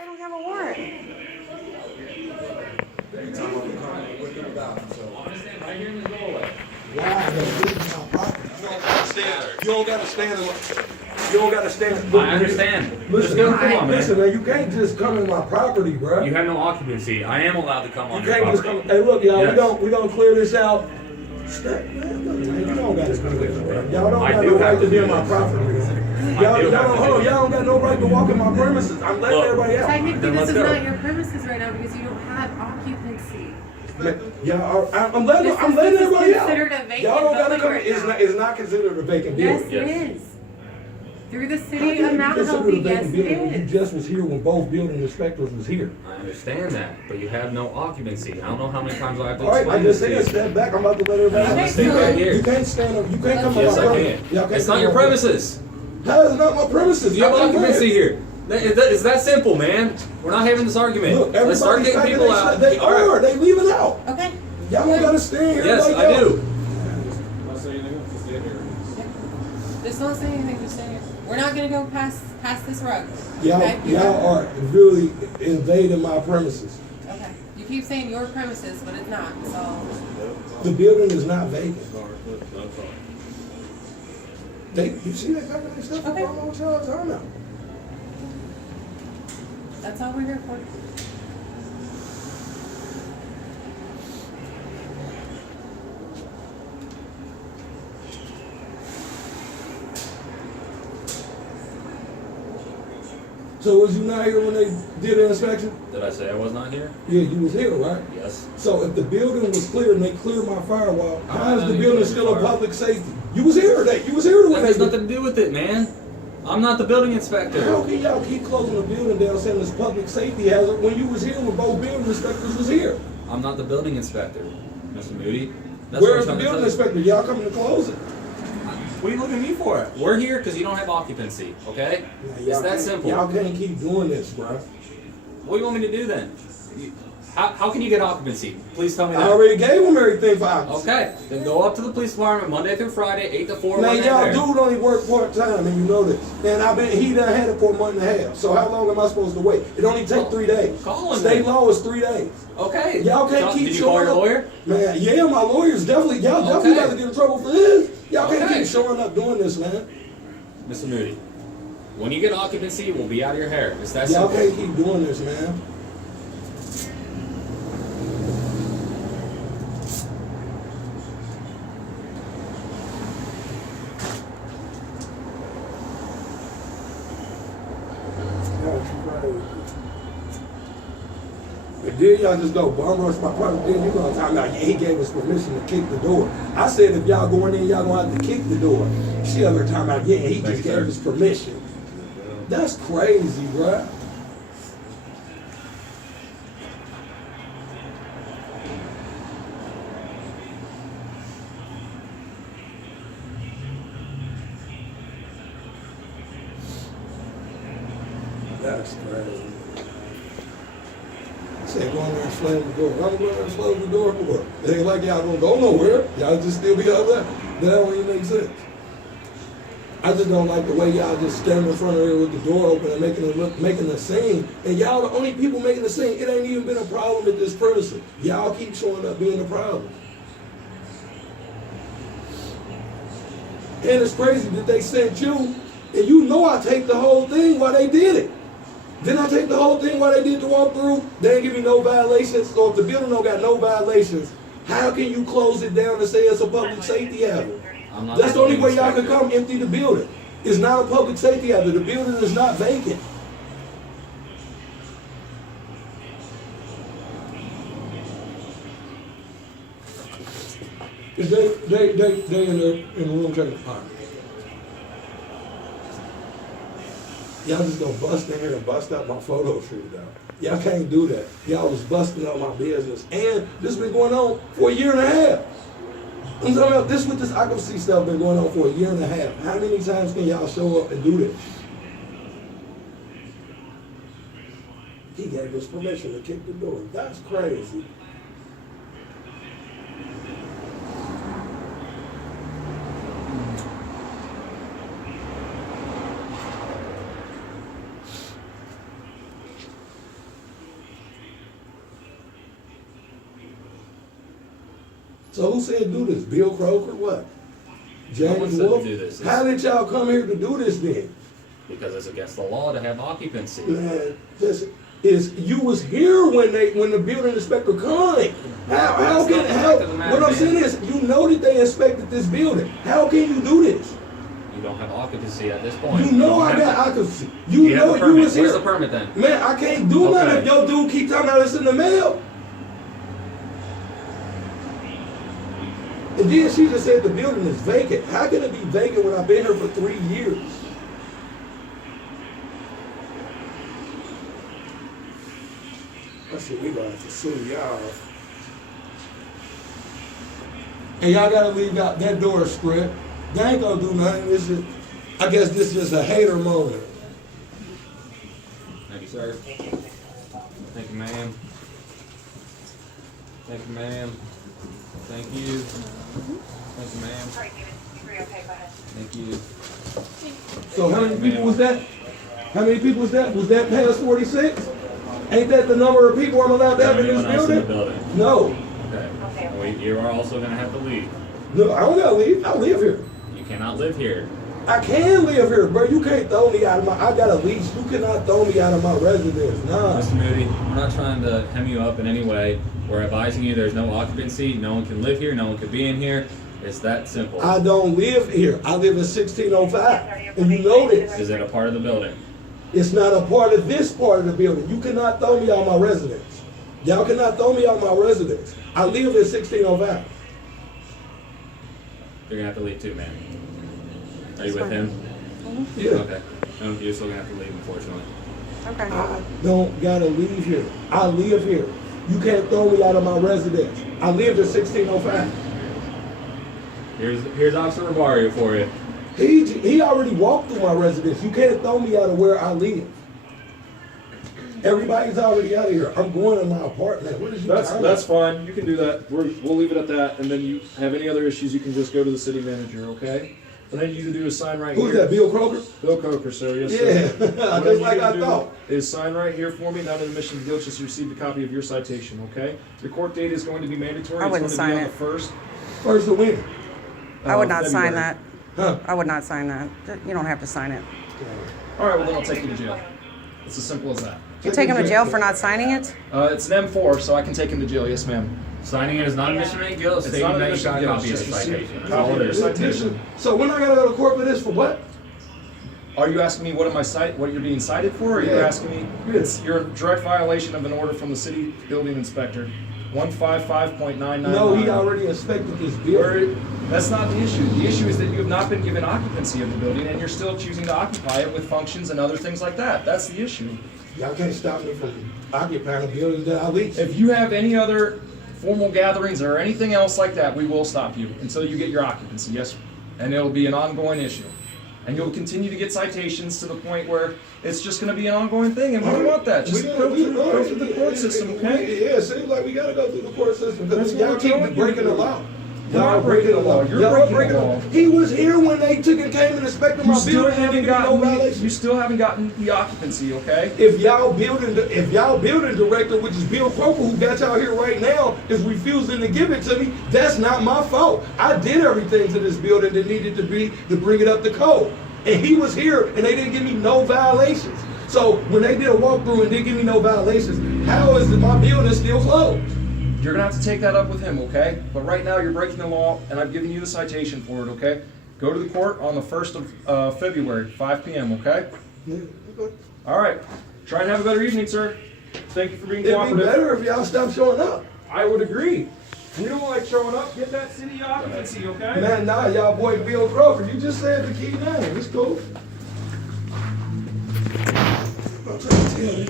I don't have a warrant. Right here in the doorway. Why? This is my property. You don't gotta stand. You don't gotta stand. I understand. Listen, Come on, listen, man. man. You can't just come in my property, bro. You have no occupancy. I am allowed to come on You your can't just property. come. Hey, look, y'all. Yes. We don't clear this out. Man, look, man, you don't gotta do this, bro. Y'all don't I got do no have right to to be do in my this. property. I do Y'all have to don't do y'all don't got no right to walk in my premises. I'm letting Look. everybody out. Technically, Then this let's is go. not your premises right now because you don't have occupancy. Yeah, I'm letting This everybody is out. considered a vacant Y'all don't gotta building come. right It's now. not considered a vacant Yes, building. it is. Through the How city can of it be Mount considered a Healthy, yes, vacant it building when you is. just was here when both building inspectors was here? I understand that, but you have no occupancy. I don't know how many times I have to All right, I explain just this said to you. step back. I'm about to let everybody I'm gonna Okay, stay so- right here. You can't stand up. You can't come Yes, on I my can. premises. Y'all can't It's come not your on my premises. How is it not my premises? You have I'm occupancy here. here. It's that simple, man. We're not having this argument. Look, Let's start everybody's getting packing people their out. stuff. They All right. are. They leaving out. Okay. Y'all don't gotta stand here. Yes, like I y'all. do. Just don't say anything, just say it. We're not gonna go past this rug. Y'all, Okay? y'all are really invading my premises. Okay. You keep saying your premises, but it's not, so. The building is not vacant. You see that packing their stuff? Okay. I don't know what y'all talking about. That's all we're here for. So was you not here when they did the inspection? Did I say I was not here? Yeah, you was here, right? Yes. So if the building was clear and they cleared my firewall, how is the you building cleared still your a firewall. public safety? You was here today. You was here That when they has did. nothing to do with it, man. I'm not the building inspector. How can y'all keep closing the building down saying it's public safety hazard when you was here when both building inspectors was here? I'm not the building inspector, Mr. Moody. That's Where's what the I'm trying to building tell you. inspector? Y'all coming to close it? What are you looking at me for? We're here because you don't have occupancy, okay? It's Y'all that can't- simple. Y'all can't keep doing this, bro. What do you want me to do then? How can you get occupancy? Please tell me I that. already gave them everything for occupancy. Okay, then go up to the police department Monday through Friday, 8 to 4. Man, when y'all they're there. dude only work part time, and you know this. And he done had it for a month and a half. So how long am I supposed to wait? It only take 3 days. Call him State then. law is 3 days. Okay. Y'all can't keep Did you call showing your up. lawyer? Man, yeah, my lawyers definitely. Y'all definitely Okay. got to get in trouble for this. Y'all can't Okay. keep showing up doing this, man. Mr. Moody, when you get occupancy, we'll be out of your hair. It's that Y'all simple. can't keep doing this, man. But then y'all just go bum rush my property. Then you gonna talk about, yeah, he gave us permission to kick the door. I said if y'all going in, y'all gonna have to kick the door. She over there talking about, yeah, he Thank just you, gave sir. us permission. That's crazy, bruh. That's crazy. Say go in there and slam the door. I'm gonna go in there and slam the door for what? It ain't like y'all gonna go nowhere. Y'all just still be out there. That don't even make sense. I just don't like the way y'all just stand in front of her with the door open and making a scene. And y'all the only people making the scene. It ain't even been a problem at this premises. Y'all keep showing up being a problem. And it's crazy that they sent you, and you know I take the whole thing while they did it. Then I take the whole thing while they did the walkthrough. They ain't give me no violations. So if the building don't got no violations, how can you close it down and say it's a public safety hazard? I'm not That's the only way building y'all can inspector. come empty the building. It's not a public safety hazard. The building is not vacant. Is they in the room checking? All right. Y'all just gonna bust in here and bust out my photo shoot now. Y'all can't do that. Y'all was busting out my business. And this been going on for a year and a half. I'm talking about this with this occupancy stuff been going on for a year and a half. How many times can y'all show up and do this? He gave us permission to kick the door. That's crazy. So who said do this? Bill Croker? What? No one James said to Wolf? do this. How did y'all come here to do this then? Because it's against the law to have occupancy. Man, this is you was here when the building inspector came. How That's can not the fact of the matter, what I'm man. saying is you know that they inspected this building. How can you do this? You don't have occupancy at this point. You know don't I have got to. occupancy. You You have know a you permit. was Where's here. the permit then? Man, I can't do nothing Okay. if your dude keep talking about it's in the mail. And then she just said the building is vacant. How can it be vacant when I've been here for 3 years? I said, we gonna have to sue y'all. And y'all gotta leave out that door script. They ain't gonna do nothing. This is, I guess this is just a hater moment. Thank you, sir. Thank you, ma'am. Thank you, ma'am. Thank you. Thank you, ma'am. Sorry, David. You're okay, go ahead. Thank you. So how many people was that? How many people was that? Was that past 46? Ain't that the number of people I'm allowed to have in this Anyone else in the building? building? No. Okay. Well, you are also going to have to leave. No, I don't gotta leave. I live here. You cannot live here. I can live here, bro. You can't throw me out of my, I got a lease. You cannot throw me out of my residence. Nah. Mr. Moody, we're not trying to hem you up in any way. We're advising you there's no occupancy. No one can live here. No one can be in here. It's that simple. I don't live here. I live in 1605. And you know this. Is it a part of the building? It's not a part of this part of the building. You cannot throw me out my residence. Y'all cannot throw me out my residence. I live in 1605. You're going to have to leave too, man. Are you with him? Yeah. Okay. No, you're still going to have to leave, unfortunately. Okay. I don't gotta leave here. I live here. You can't throw me out of my residence. I live in 1605. Here's Officer Robario for you. He already walked through my residence. You can't throw me out of where I live. Everybody's already out of here. I'm going to my apartment. What is you talking That's about? fine. You can do that. We'll leave it at that. And then you have any other issues, you can just go to the city manager, okay? And then you can do is sign right Who's here. that, Bill Croker? Bill Coker, sir. Yes, Yeah, sir. What just you like need I to do thought. Is sign right here for me. Not an admission of guilt. Just received a copy of your citation, okay? The court date is going to be mandatory. I wouldn't it's going sign to be on the first. First of when? I would not sign February. that. Huh? I would not sign that. You don't have to sign it. All right. Well, then I'll take you to jail. It's as simple as that. You take him to jail for not signing it? It's an M4, so I can take him to jail. Yes, ma'am. Signing it is not admission of guilt. It's Stating not an that you admission got of a guilt. copy of the Just receive citation. That's copy all of it your is. citation. So when I gotta go to court for this for what? Are you asking me what you're being cited for, or you're Yeah. asking me it's your direct violation of an order from the city building inspector, 155.999. No, he already inspected this building. That's not the issue. The issue is that you have not been given occupancy of the building, and you're still choosing to occupy it with functions and other things like that. That's the issue. Y'all can't stop me from occupying the building that I lease. If you have any other formal gatherings or anything else like that, we will stop you until you get your occupancy. Yes, and it'll be an ongoing issue. And you'll continue to get citations to the point where it's just going to be an ongoing thing, and we don't want that. Just go through the court system, okay? Yeah, it seems like we gotta go through the court system because That's what y'all we're telling keep you. breaking the law. We're not breaking the law. You're Y'all breaking the law. He was here when they took and came and inspected You my still building. haven't No gotten violation. you still haven't gotten the occupancy, okay? If y'all building director, which is Bill Croker, who got y'all here right now, is refusing to give it to me, that's not my fault. I did everything to this building that needed to be to bring it up to code. And he was here and they didn't give me no violations. So when they did a walkthrough and didn't give me no violations, how is my building still closed? You're gonna have to take that up with him, okay? But right now you're breaking the law, and I've given you the citation for it, okay? Go to the court on the 1st of February, 5 p.m., okay? All right. Try and have a better evening, sir. Thank you for being It'd be cooperative. better if y'all stopped showing up. I would agree. We don't like showing up. Get that city occupancy, okay? Man, nah, y'all boy Bill Croker. You just said the key name. It's cool. I'm trying to tell you.